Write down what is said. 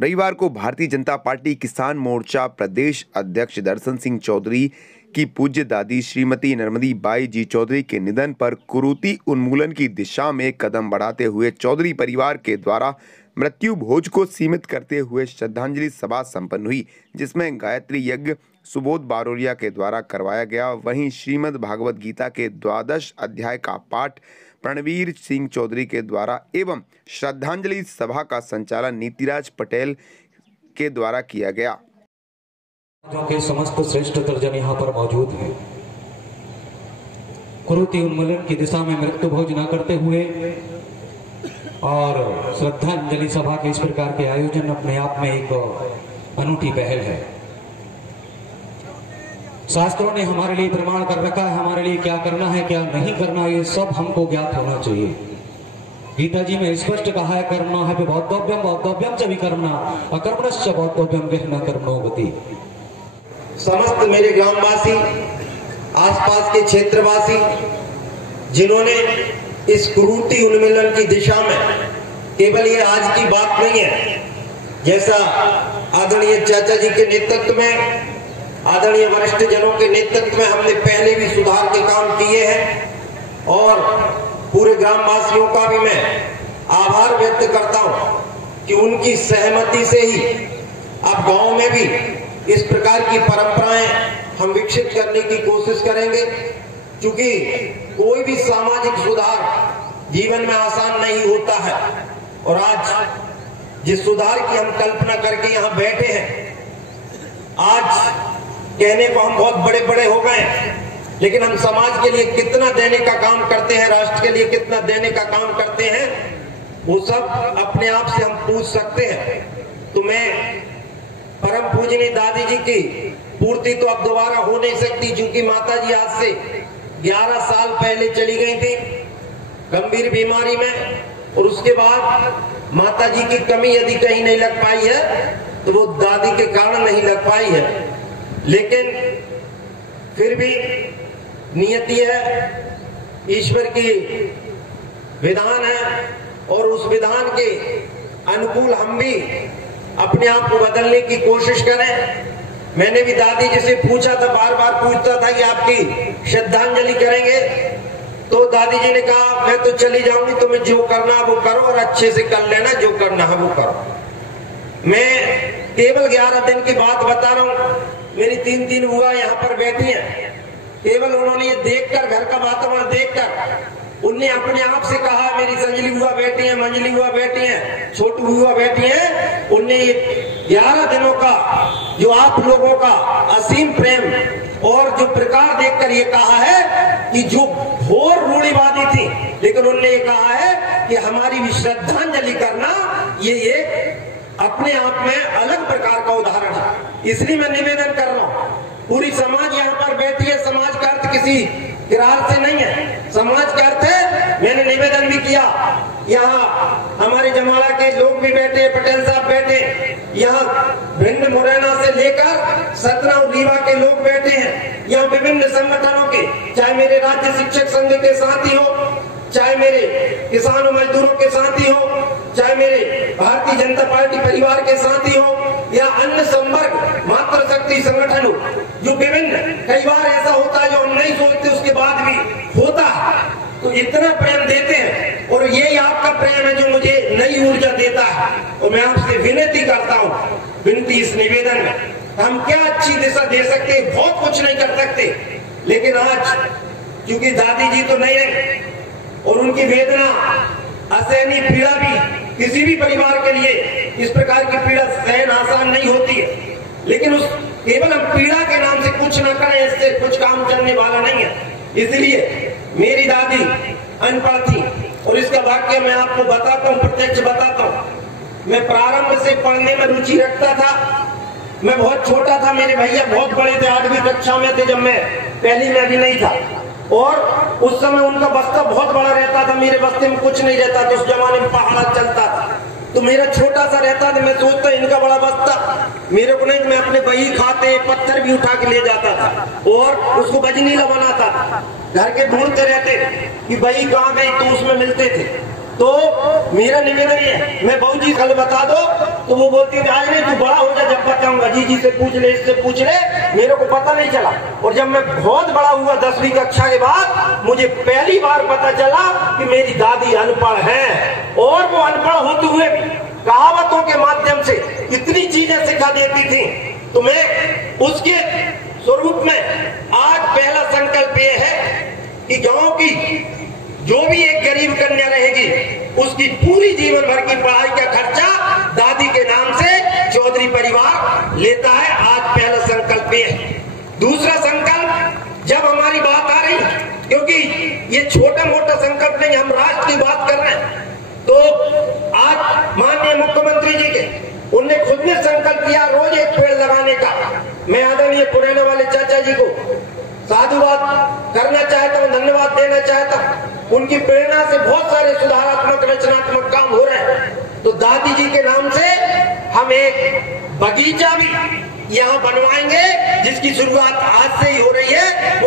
रविवार को भारतीय जनता पार्टी किसान मोर्चा प्रदेश अध्यक्ष दर्शन सिंह चौधरी की पूज्य दादी श्रीमती नर्मदी बाई जी चौधरी के निधन पर कुरीति उन्मूलन की दिशा में कदम बढ़ाते हुए चौधरी परिवार के द्वारा मृत्यु भोज को सीमित करते हुए श्रद्धांजलि सभा संपन्न हुई, जिसमें गायत्री यज्ञ सुबोध बारोरिया के द्वारा करवाया गया। वहीं श्रीमद् भागवत गीता के 12 अध्याय का पाठ प्रणवीर सिंह चौधरी के द्वारा एवं श्रद्धांजलि सभा का संचालन नीतिराज पटेल के द्वारा किया गया। जो के समस्त श्रेष्ठ दर्जन यहाँ पर मौजूद हैं। कुरीति उन्मूलन की दिशा में मृत्यु भोज न करते हुए और श्रद्धांजलि सभा के इस प्रकार के आयोजन अपने आप में एक अनूठी पहल है। शास्त्रों ने हमारे लिए प्रमाण कर रखा है, हमारे लिए क्या करना है क्या नहीं करना है, ये सब हमको ज्ञात होना चाहिए। गीता जी में स्पष्ट कहा है, कर्मणा है बौद्धव्यम बौद्धव्यम च विकर्मणा अकर्मणश्च बौद्धव्यम गहना कर्मणो गति। समस्त मेरे ग्रामवासी, आसपास के क्षेत्रवासी जिन्होंने इस कुरीति उन्मूलन की दिशा में, केवल ये आज की बात नहीं है, जैसा आदरणीय चाचा जी के नेतृत्व में, आदरणीय वरिष्ठ जनों के नेतृत्व में हमने पहले भी सुधार के काम किए हैं और पूरे ग्रामवासियों का भी मैं आभार व्यक्त करता हूं कि उनकी सहमति से ही अब गांव में भी इस प्रकार की परंपराएं हम विकसित करने की कोशिश करेंगे। क्योंकि कोई भी सामाजिक सुधार जीवन में आसान नहीं होता है और आज जिस सुधार की हम कल्पना करके यहाँ बैठे हैं, आज कहने को हम बहुत बड़े बड़े हो गए, लेकिन हम समाज के लिए कितना देने का काम करते हैं, राष्ट्र के लिए कितना देने का काम करते हैं, वो सब अपने आप से हम पूछ सकते हैं। तो मैं परम पूजनीय दादी जी की पूर्ति तो अब दोबारा हो नहीं सकती, क्योंकि माता जी आज से 11 साल पहले चली गई थी गंभीर बीमारी में, और उसके बाद माता जी की कमी यदि कहीं नहीं लग पाई है तो वो दादी के कारण नहीं लग पाई है। लेकिन फिर भी नियति है, ईश्वर की विधान है और उस विधान के अनुकूल हम भी अपने आप को बदलने की कोशिश करें। मैंने भी दादी जी से पूछा था, बार बार पूछता था कि आपकी श्रद्धांजलि करेंगे, तो दादी जी ने कहा मैं तो चली जाऊंगी, तुम्हें जो करना है वो करो और अच्छे से कर लेना, जो करना है वो करो। मैं केवल 11 दिन की बात बता रहा हूँ। मेरी 3 बुआ यहाँ पर बैठी हैं, केवल उन्होंने ये देखकर, घर का वातावरण देखकर, उनने अपने आप से कहा मेरी संजली बुआ बैठी है, मंजली बुआ बैठी है, छोटू बुआ बैठी है, उनने 11 दिनों का जो आप लोगों का असीम प्रेम और जो प्रकार देखकर ये कहा है कि जो घोर रूढ़िवादी थी, लेकिन उनने ये कहा है कि हमारी भी श्रद्धांजलि करना ये अपने आप में अलग प्रकार का उदाहरण है। इसलिए मैं निवेदन कर रहा हूँ, पूरी समाज यहाँ पर बैठी है, समाज का अर्थ किसी किरार से नहीं है, समाज का अर्थ है, मैंने निवेदन भी किया, यहाँ हमारे जमाला के लोग भी बैठे, पटेल साहब बैठे, यहाँ भिंड मुरैना से लेकर सतना और रीवा के लोग बैठे हैं, यहाँ विभिन्न संगठनों के, चाहे मेरे राज्य शिक्षक संघ के साथी हो, चाहे मेरे किसान मजदूरों के साथी हो, चाहे मेरे भारतीय जनता पार्टी परिवार के साथी हो, या अन्य संवर्ग मातृशक्ति संगठन हो, जो विभिन्न, कई बार ऐसा होता है जो हम नहीं सोचते उसके बाद भी होता है, तो इतना प्रेम देते हैं और यही आपका प्रेम है जो मुझे नई ऊर्जा देता है। और मैं आपसे विनती करता हूँ, विनती इस निवेदन में, हम क्या अच्छी दिशा दे सकते, बहुत कुछ नहीं कर सकते, लेकिन आज क्योंकि दादी जी तो नहीं है और उनकी वेदना, असहनीय पीड़ा भी किसी भी परिवार के लिए इस प्रकार की पीड़ा सहन आसान नहीं होती है, लेकिन उस केवल हम पीड़ा के नाम से कुछ न करें, इससे कुछ काम चलने वाला नहीं है। इसलिए मेरी दादी अनपढ़ थी और इसका वाक्य मैं आपको बताता हूँ, प्रत्यक्ष बताता हूँ। मैं प्रारंभ से पढ़ने में रुचि रखता था, मैं बहुत छोटा था, मेरे भैया बहुत बड़े थे, 8वीं कक्षा में थे जब मैं पहली में भी नहीं था, और उस समय उनका बस्ता बहुत बड़ा रहता था, मेरे बस्ते में कुछ नहीं रहता था, उस जमाने में पहाड़ चलता था, तो मेरा छोटा सा रहता था, मैं सोचता इनका बड़ा बस्ता मेरे को नहीं, मैं अपने बही खाते पत्थर भी उठा के ले जाता था और उसको बजनीला बनाता था। घर के ढूंढते रहते कि बही कहाँ गई, तो उसमें मिलते थे। तो मेरा निवेदन है, मैं बहू जी कल बता दो तो वो बोलती है आज नहीं, तू बड़ा हो जा, जब बताऊंगा जी से पूछ ले, इससे पूछ ले, मेरे को पता नहीं चला। और जब मैं बहुत बड़ा हुआ 10वीं कक्षा के बाद, मुझे पहली बार पता चला कि मेरी दादी अनपढ़ है, और वो अनपढ़ होते हुए भी कहावतों के माध्यम से इतनी चीजें सिखा देती थी। तो मैं उसके स्वरूप में आज पहला संकल्प ये है कि गांव की जो भी एक गरीब कन्या रहेगी उसकी पूरी जीवन भर की पढ़ाई का खर्चा दादी के नाम से चौधरी परिवार लेता है। आज पहला संकल्प ये है। दूसरा संकल्प, जब हमारी बात आ रही, क्योंकि ये छोटा मोटा संकल्प नहीं, हम राष्ट्र की बात कर रहे हैं, तो आज माननीय मुख्यमंत्री जी के उनने खुद ने संकल्प किया रोज एक पेड़ लगाने का। मैं आदरणीय पुराना वाले चाचा जी को साधुवाद करना चाहता हूँ, धन्यवाद देना चाहता हूँ। उनकी प्रेरणा से बहुत सारे सुधारात्मक रचनात्मक काम हो रहे हैं। तो दादी जी के नाम से हम एक बगीचा भी यहाँ बनवाएंगे, जिसकी शुरुआत आज से ही हो रही है।